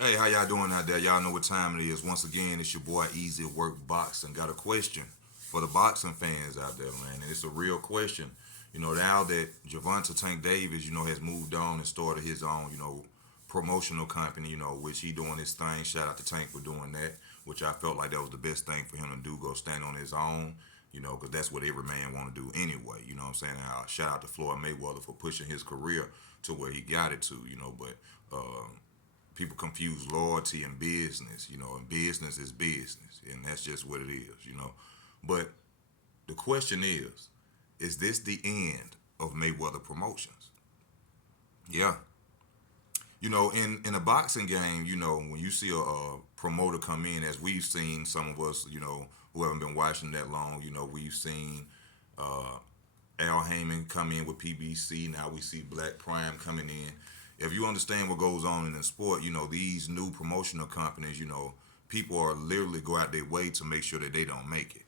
Hey, how y'all doing out there? Y'all know what time it is. Once again, it's your boy Easy Work Boxing. Got a question for the boxing fans out there, man. And it's a real question. Now that Javante Tank Davis, has moved on and started his own, promotional company, which he doing his thing. Shout out to Tank for doing that, which I felt like that was the best thing for him to do, go stand on his own, because that's what every man want to do anyway. You know what I'm saying? Shout out to Floyd Mayweather for pushing his career to where he got it to, but people confuse loyalty and business, and business is business, and that's just what it is. But the question is this the end of Mayweather Promotions? Yeah. In a boxing game, when you see a promoter come in, as we've seen some of us, who haven't been watching that long, we've seen uh, Al Heyman come in with PBC. Now we see Black Prime coming in. If you understand what goes on in the sport, these new promotional companies, people are literally go out their way to make sure that they don't make it.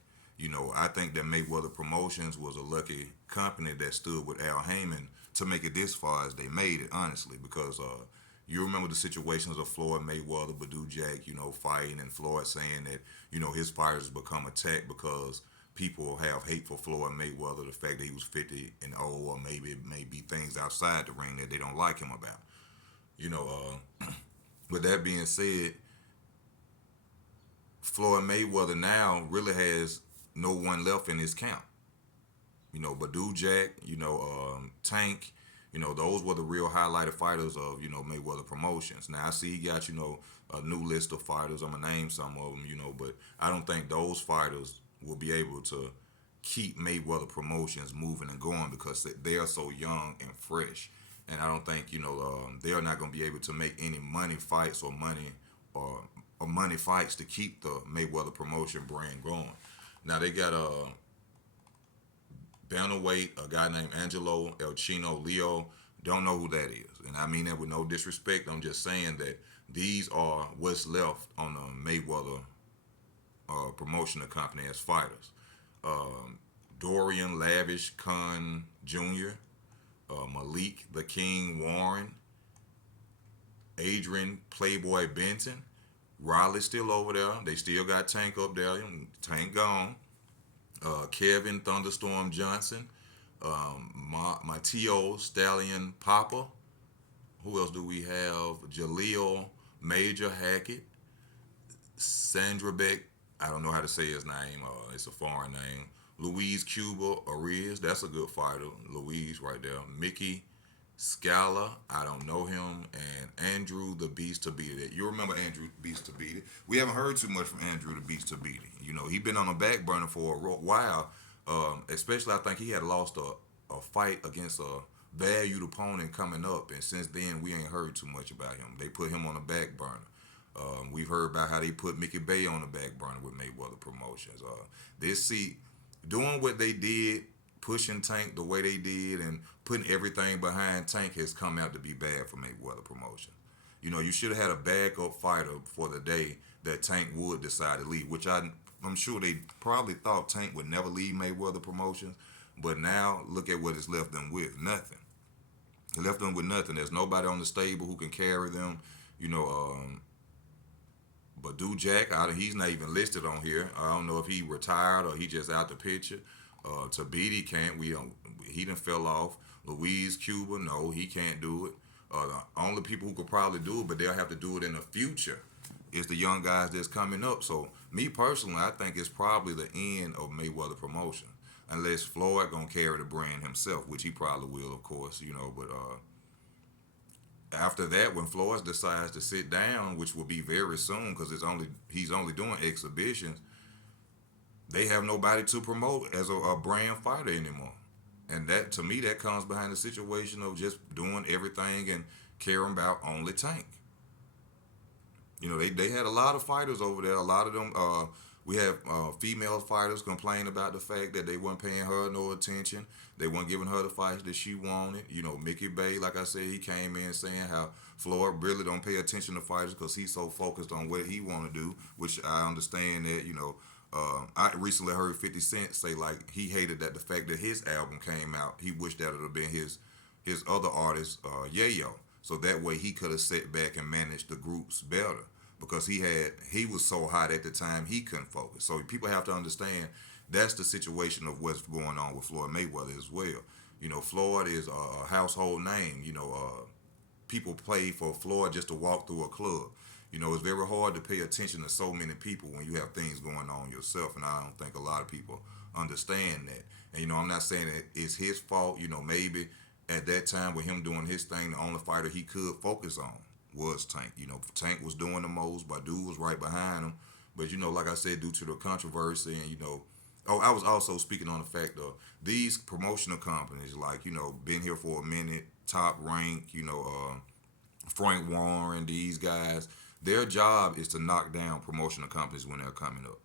I think that Mayweather Promotions was a lucky company that stood with Al Heyman to make it this far as they made it, honestly, because you remember the situations of Floyd Mayweather, Badu Jack, fighting, and Floyd saying that, his fighters become attacked because people have hate for Floyd Mayweather, the fact that he was 50 and old, or maybe it may be things outside the ring that they don't like him about. You know, with that being said, Floyd Mayweather now really has no one left in his camp. Badu Jack, Tank, those were the real highlighted fighters of, Mayweather Promotions. Now I see he got, a new list of fighters. I'm gonna name some of them, but I don't think those fighters will be able to keep Mayweather Promotions moving and going because they are so young and fresh. And I don't think, they are not gonna be able to make any money fights or, or money fights to keep the Mayweather Promotion brand going. Now they got bantamweight, a guy named Angelo El Chino Leo. Don't know who that is, and I mean that with no disrespect. I'm just saying that these are what's left on the Mayweather promotional company as fighters. Um, Dorian Lavish Khan Jr., Malik the King Warren, Adrian Playboy Benton, Riley still over there. They still got Tank up there. Tank gone. Kevin Thunderstorm Johnson, Mateo Stallion Papa. Who else do we have? Jaleel Major Hackett, Sandra Beck. I don't know how to say his name. It's a foreign name. Louise Cuba Ariz. That's a good fighter. Louise right there. Mickey Scala, I don't know him, and Andrew the Beast to beat it. You remember Andrew Beast to beat it? We haven't heard too much from Andrew the Beast to beat it. He been on a back burner for a while. Especially, I think he had lost a fight against a valued opponent coming up, and since then we ain't heard too much about him. They put him on the back burner. We've heard about how they put Mickey Bay on the back burner with Mayweather Promotions. This see, doing what they did, pushing Tank the way they did, and putting everything behind Tank has come out to be bad for Mayweather Promotion. You should have had a backup fighter for the day that Tank would decide to leave, which I'm sure they probably thought Tank would never leave Mayweather Promotions, but now look at what it's left them with. Nothing. It left them with nothing. There's nobody on the stable who can carry them. You know, Badu Jack, he's not even listed on here. I don't know if he retired or he just out the picture. Tabiti can't. He done fell off. Louise Cuba, no, he can't do it. The only people who could probably do it, but they'll have to do it in the future, is the young guys that's coming up. So me personally, I think it's probably the end of Mayweather Promotion, unless Floyd gonna carry the brand himself, which he probably will, of course. But after that, when Floyd decides to sit down, which will be very soon, because he's only doing exhibitions, they have nobody to promote as a brand fighter anymore. And that, to me, that comes behind the situation of just doing everything and caring about only Tank. They had a lot of fighters over there. A lot of them, we have female fighters complain about the fact that they weren't paying her no attention. They weren't giving her the fights that she wanted. Mickey Bay, like I said, he came in saying how Floyd really don't pay attention to fighters because he's so focused on what he want to do, which I understand that. I recently heard 50 Cent say like he hated that the fact that his album came out. He wished that it would have been his other artist, Yayo. so that way he could have sat back and managed the groups better because he was so hot at the time he couldn't focus. So people have to understand that's the situation of what's going on with Floyd Mayweather as well. Floyd is a household name. People pay for Floyd just to walk through a club. It's very hard to pay attention to so many people when you have things going on yourself, and I don't think a lot of people understand that. And I'm not saying that it's his fault. Maybe at that time with him doing his thing, the only fighter he could focus on was Tank. Tank was doing the most, Badu was right behind him. But like I said, due to the controversy and I was also speaking on the fact of these promotional companies, like been here for a minute, Top Rank, Frank Warren, these guys. Their job is to knock down promotional companies when they're coming up.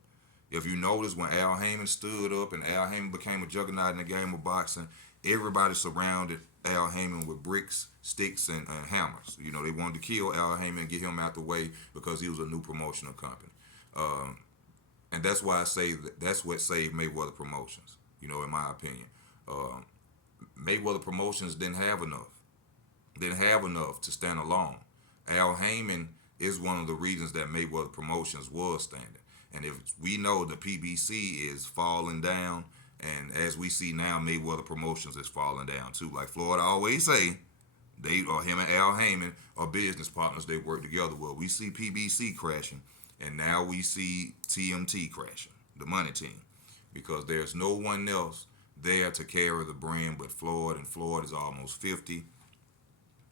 If you notice, when Al Heyman stood up and Al Heyman became a juggernaut in the game of boxing, everybody surrounded Al Heyman with bricks, sticks, and hammers. They wanted to kill Al Heyman and get him out the way because he was a new promotional company. And that's why I say that's what saved Mayweather Promotions, in my opinion. Mayweather Promotions didn't have enough to stand alone. Al Heyman is one of the reasons that Mayweather Promotions was standing. And if we know the PBC is falling down, and as we see now, Mayweather Promotions is falling down too. Like Floyd always say, him and Al Heyman are business partners. They work together. Well, we see PBC crashing, and now we see TMT crashing, the money team, because there's no one else there to carry the brand but Floyd, and Floyd is almost 50,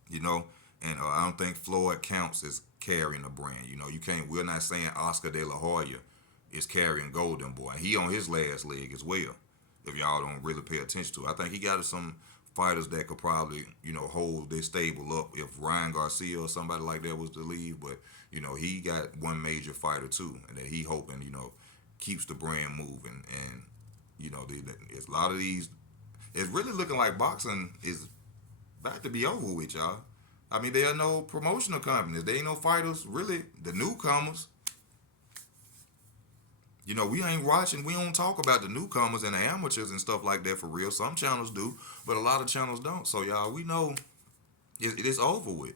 and I don't think Floyd counts as carrying the brand. You can't. We're not saying Oscar De La Hoya is carrying Golden Boy. He on his last leg as well. If y'all don't really pay attention to it, I think he got some fighters that could probably hold their stable up if Ryan Garcia or somebody like that was to leave. But he got one major fighter too, and that he hoping keeps the brand moving. And it's a lot of these. It's really looking like boxing is about to be over with, y'all. I mean, there are no promotional companies. There ain't no fighters, really. The newcomers. We ain't watching. We don't talk about the newcomers and the amateurs and stuff like that for real. Some channels do, but a lot of channels don't. So, y'all, we know it's over with.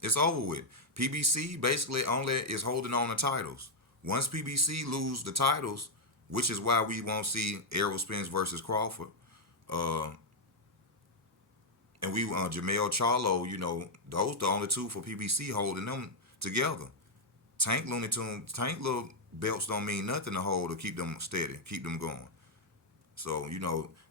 It's over with. PBC basically only is holding on to titles. Once PBC lose the titles, which is why we won't see Errol Spence versus Crawford, and we Jamel Charlo, those the only two for PBC holding them together. Tank Looney Tunes, Tank little belts don't mean nothing to hold to keep them steady, keep them going. So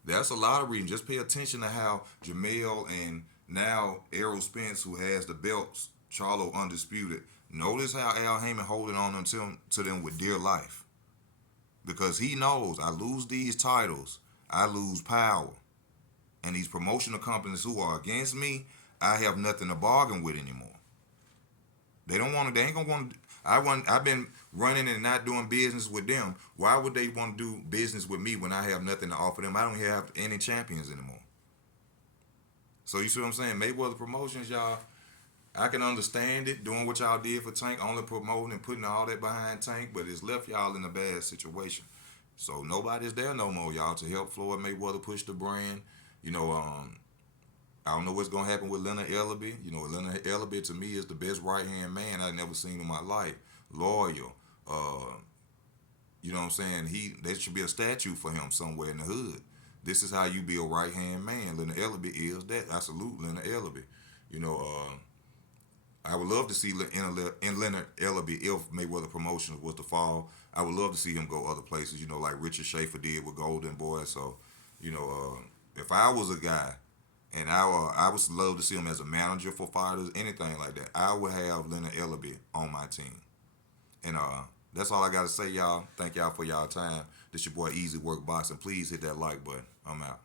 that's a lot of reasons. Just pay attention to how Jamel and now Errol Spence, who has the belts, Charlo undisputed. Notice how Al Heyman holding on to them with dear life, because he knows I lose these titles, I lose power. And these promotional companies who are against me, I have nothing to bargain with anymore. They don't want to. They ain't gonna want to. I've been running and not doing business with them. Why would they want to do business with me when I have nothing to offer them? I don't have any champions anymore. So you see what I'm saying? Mayweather Promotions, y'all. I can understand it, doing what y'all did for Tank, only promoting and putting all that behind Tank, but it's left y'all in a bad situation. So nobody's there no more, y'all, to help Floyd Mayweather push the brand. I don't know what's gonna happen with Leonard Ellaby. Leonard Ellaby to me is the best right hand man I've never seen in my life. Loyal. You know what I'm saying? There should be a statue for him somewhere in the hood. This is how you be a right hand man. Leonard Ellaby is that. I salute Leonard Ellaby. I would love to see in Leonard Ellaby, if Mayweather Promotions was to fall, I would love to see him go other places, like Richard Schaefer did with Golden Boy. So, if I was a guy, and I would love to see him as a manager for fighters, anything like that, I would have Leonard Ellaby on my team. And that's all I got to say, y'all. Thank y'all for y'all time. This your boy Easy Work Boxing. Please hit that like button. I'm out.